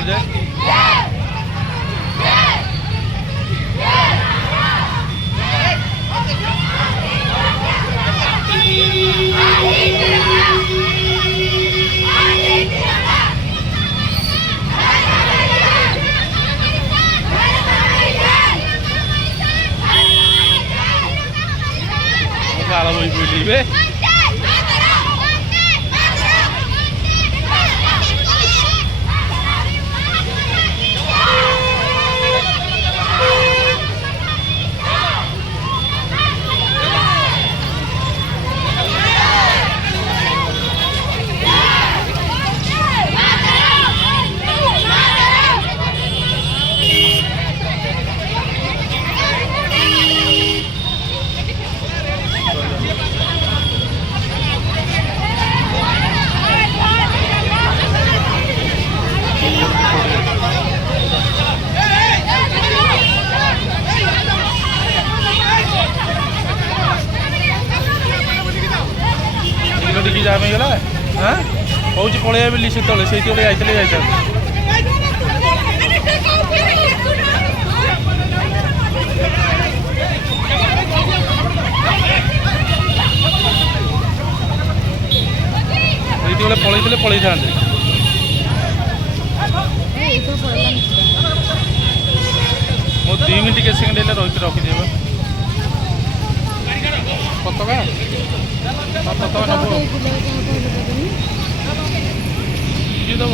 पड़ जाए। गाला बही बोलिबे टिकी जाम होगा हाँ कौच पलैया बोली से तले से जाते पलैते पलैते मो 2 मिनट के सेकेंड रखिदे पतका पतका नब किए दब